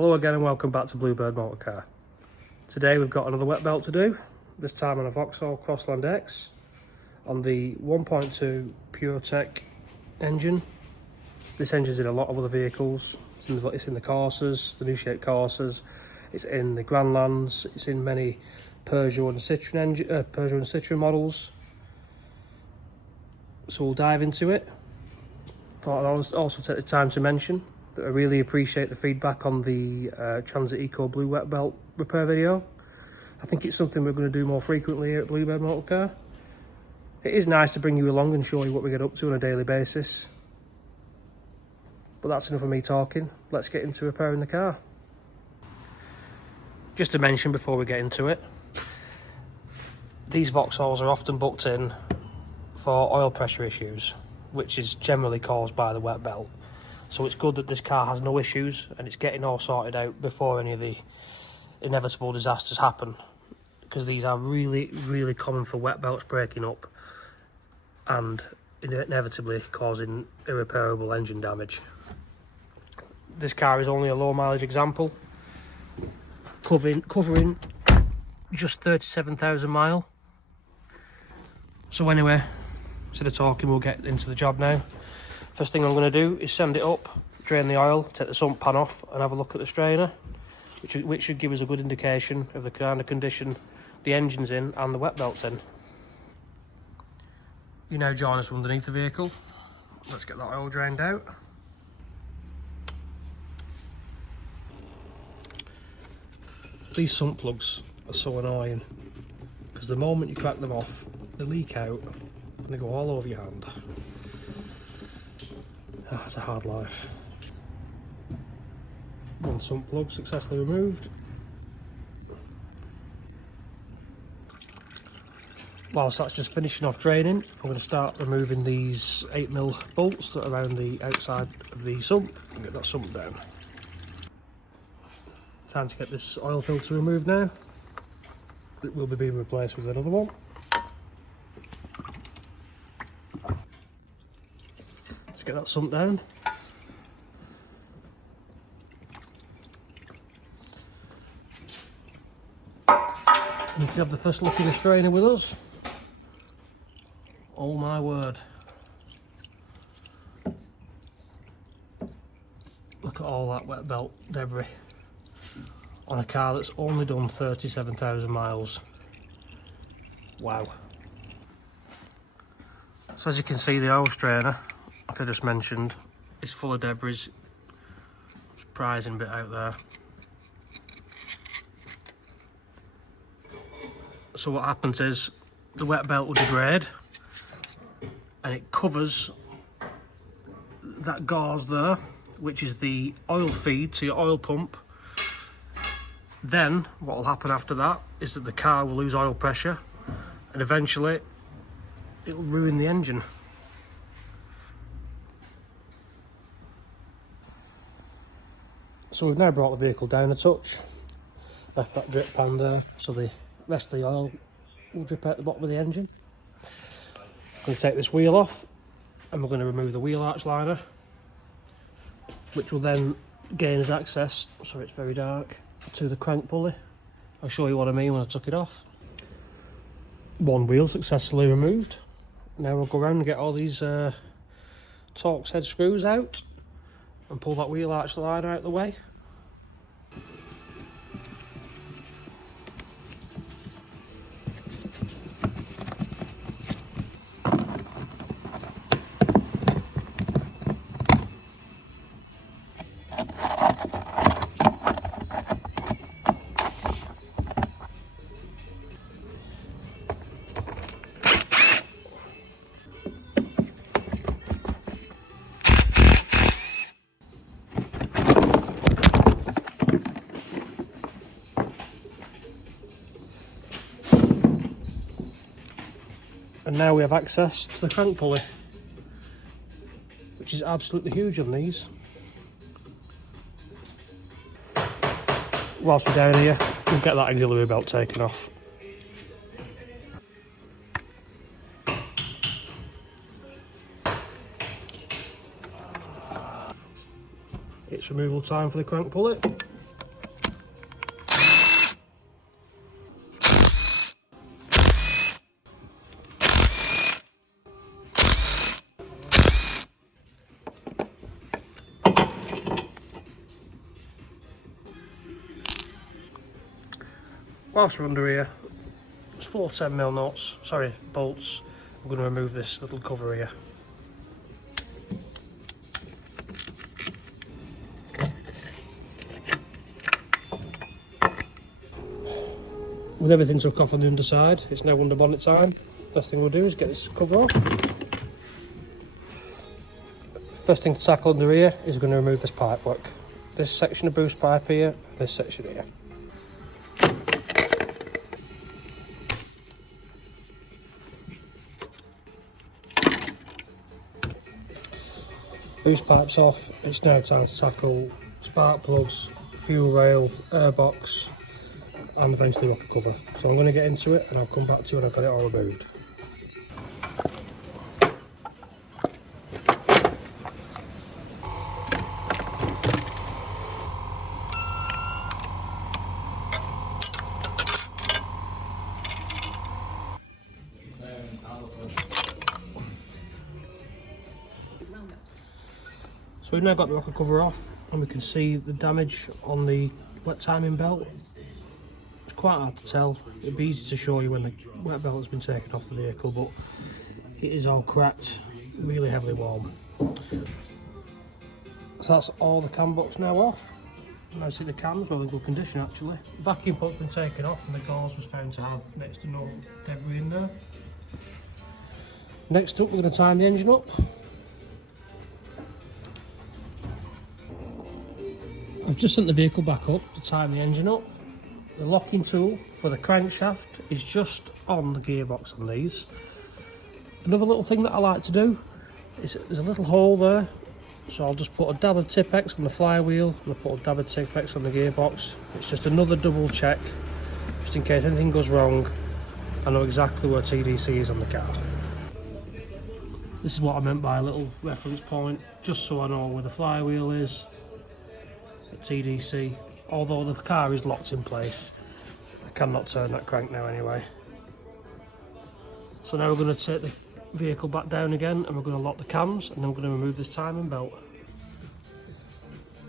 Hello again and welcome back to Bluebird Motorcar. Today we've got another wet belt to do, this time on a Vauxhall Crossland X on the 1.2 PureTech engine. This engine's in a lot of other vehicles. It's in the Corsas, the new shape Corsas, it's in the Grandlands, it's in many Peugeot and Citroen models. So we'll dive into it. Thought I'd also take the time to mention that I really appreciate the feedback on the Transit Eco Blue wet belt repair video. I think it's something we're going to do more frequently here at Bluebird Motorcar. It is nice to bring you along and show you what we get up to on a daily basis. But that's enough of me talking. Let's get into repairing the car. Just to mention before we get into it, these Vauxhalls are often booked in for oil pressure issues, which is generally caused by the wet belt. So it's good that this car has no issues and it's getting all sorted out before any of the inevitable disasters happen, because these are really common for wet belts breaking up and inevitably causing irreparable engine damage. This car is only a low mileage example, covering just 37,000 miles. So anyway, instead of talking, we'll get into the job now. First thing I'm going to do is send it up, drain the oil, take the sump pan off and have a look at the strainer, which should give us a good indication of the kind of condition the engine's in and the wet belt's in. You now join us underneath the vehicle. Let's get that oil drained out. These sump plugs are so annoying because the moment you crack them off, they leak out and they go all over your hand. Oh, it's a hard life. One sump plug successfully removed. Whilst that's just finishing off draining, I'm going to start removing these 8mm bolts that are around the outside of the sump and get that sump down. Time to get this oil filter removed now. It will be being replaced with another one. Let's get that sump down. And if you have the first look in the strainer with us, oh my word. Look at all that wet belt debris on a car that's only done 37,000 miles. Wow. So as you can see, the oil strainer, like I just mentioned, is full of debris. Surprising bit out there. So what happens is the wet belt will degrade and it covers that gauze there, which is the oil feed to your oil pump. Then what will happen after that is that the car will lose oil pressure and eventually it will ruin the engine. So we've now brought the vehicle down a touch, left that drip pan there so the rest of the oil will drip out the bottom of the engine. I'm going to take this wheel off and we're going to remove the wheel arch liner, which will then gain us access, sorry it's very dark, to the crank pulley. I'll show you what I mean when I took it off. One wheel successfully removed. Now we'll go around and get all these Torx head screws out and pull that wheel arch liner out of the way. And now we have access to the crank pulley, which is absolutely huge on these. Whilst we're down here, we'll get that auxiliary belt taken off. It's removal time for the crank pulley. whilst we're under here, it's 4 10mm nuts, sorry, bolts. I'm going to remove this little cover here. With everything took off on the underside, it's now under bonnet time. First thing we'll do is get this cover off. First thing to tackle under here is we're going to remove this pipe work. This section of boost pipe here, this section here. Boost pipe's off, it's now time to tackle spark plugs, fuel rail, airbox, and eventually rocker cover. So I'm going to get into it and I'll come back to you when I've got it all removed. So we've now got the rocker cover off and we can see the damage on the wet timing belt. It's quite hard to tell. It'd be easy to show you when the wet belt has been taken off the vehicle, but it is all cracked, really heavily warm. So that's all the cam box now off. Now see the cam's well in good condition actually. The vacuum pump's been taken off and the gauze was found to have next to no debris in there. Next up we're going to time the engine up. I've just sent the vehicle back up to time the engine up. The locking tool for the crankshaft is just on the gearbox on these. Another little thing that I like to do is there's a little hole there, so I'll just put a dab of Tipex on the flywheel and I'll put a dab of Tipex on the gearbox. It's just another double check, just in case anything goes wrong. I know exactly where TDC is on the car. This is what I meant by a little reference point, just so I know where the flywheel is at TDC. Although the car is locked in place, I cannot turn that crank now anyway. So now we're going to take the vehicle back down again and we're going to lock the cams and then we're going to remove this timing belt.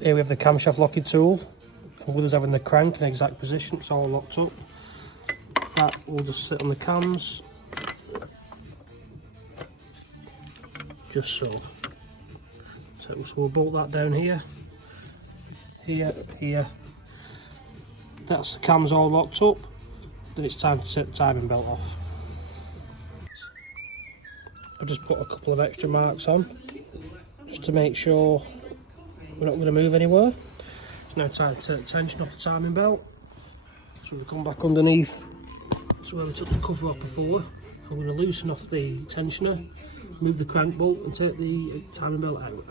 Here we have the camshaft locking tool, and with us having the crank in exact position, it's all locked up. That will just sit on the cams, just so. So we'll bolt that down here, here. That's the cams all locked up. Then it's time to take the timing belt off. I've just put a couple of extra marks on, just to make sure we're not going to move anywhere. It's now time to take the tension off the timing belt. So we'll come back underneath to where we took the cover off before. I'm going to loosen off the tensioner, move the crank bolt and take the timing belt out.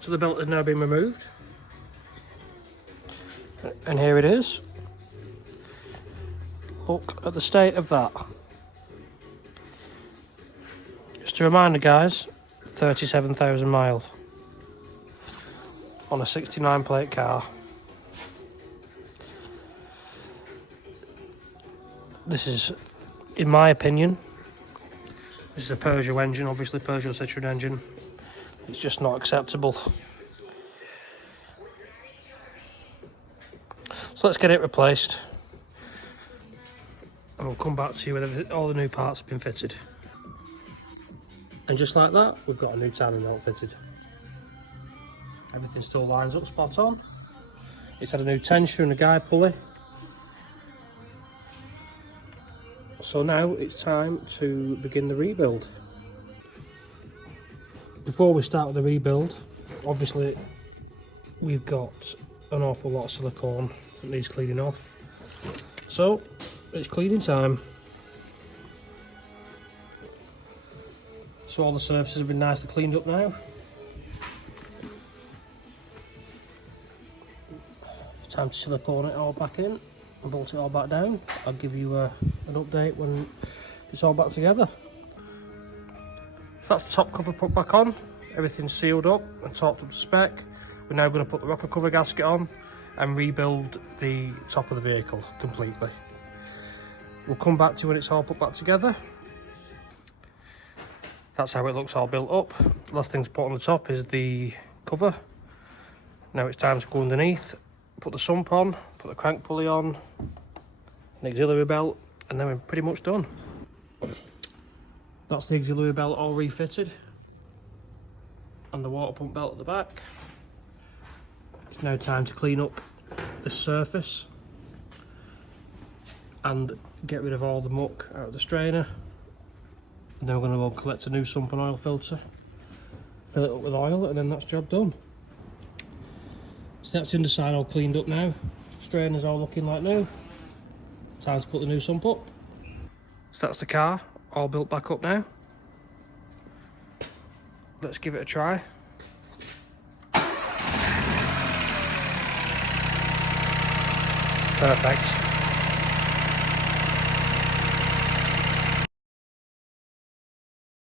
So the belt has now been removed. And here it is. Look at the state of that. Just a reminder guys, 37,000 miles on a 69 plate car. This is, in my opinion, this is a Peugeot engine, obviously Peugeot Citroen engine. It's just not acceptable. So let's get it replaced and we'll come back to you when all the new parts have been fitted. And just like that, we've got a new timing belt fitted. Everything still lines up spot on. It's had a new tensioner and a guide pulley. So now it's time to begin the rebuild. Before we start with the rebuild, obviously we've got an awful lot of silicone that needs cleaning off. So it's cleaning time. So all the surfaces have been nicely cleaned up now. Time to silicone it all back in and bolt it all back down. I'll give you an update when it's all back together. So that's the top cover put back on. Everything's sealed up and torqued up to spec. We're now going to put the rocker cover gasket on and rebuild the top of the vehicle completely. We'll come back to when it's all put back together. That's how it looks all built up. The last thing to put on the top is the cover. Now it's time to go underneath, put the sump on, put the crank pulley on, an auxiliary belt, and then we're pretty much done. That's the auxiliary belt all refitted, and the water pump belt at the back. It's now time to clean up the surface and get rid of all the muck out of the strainer, and then we're going to go collect a new sump and oil filter, fill it up with oil, and then that's job done. So that's the underside all cleaned up now, strainer's all looking like new. Time to put the new sump up. So that's the car all built back up now. Let's give it a try. Perfect.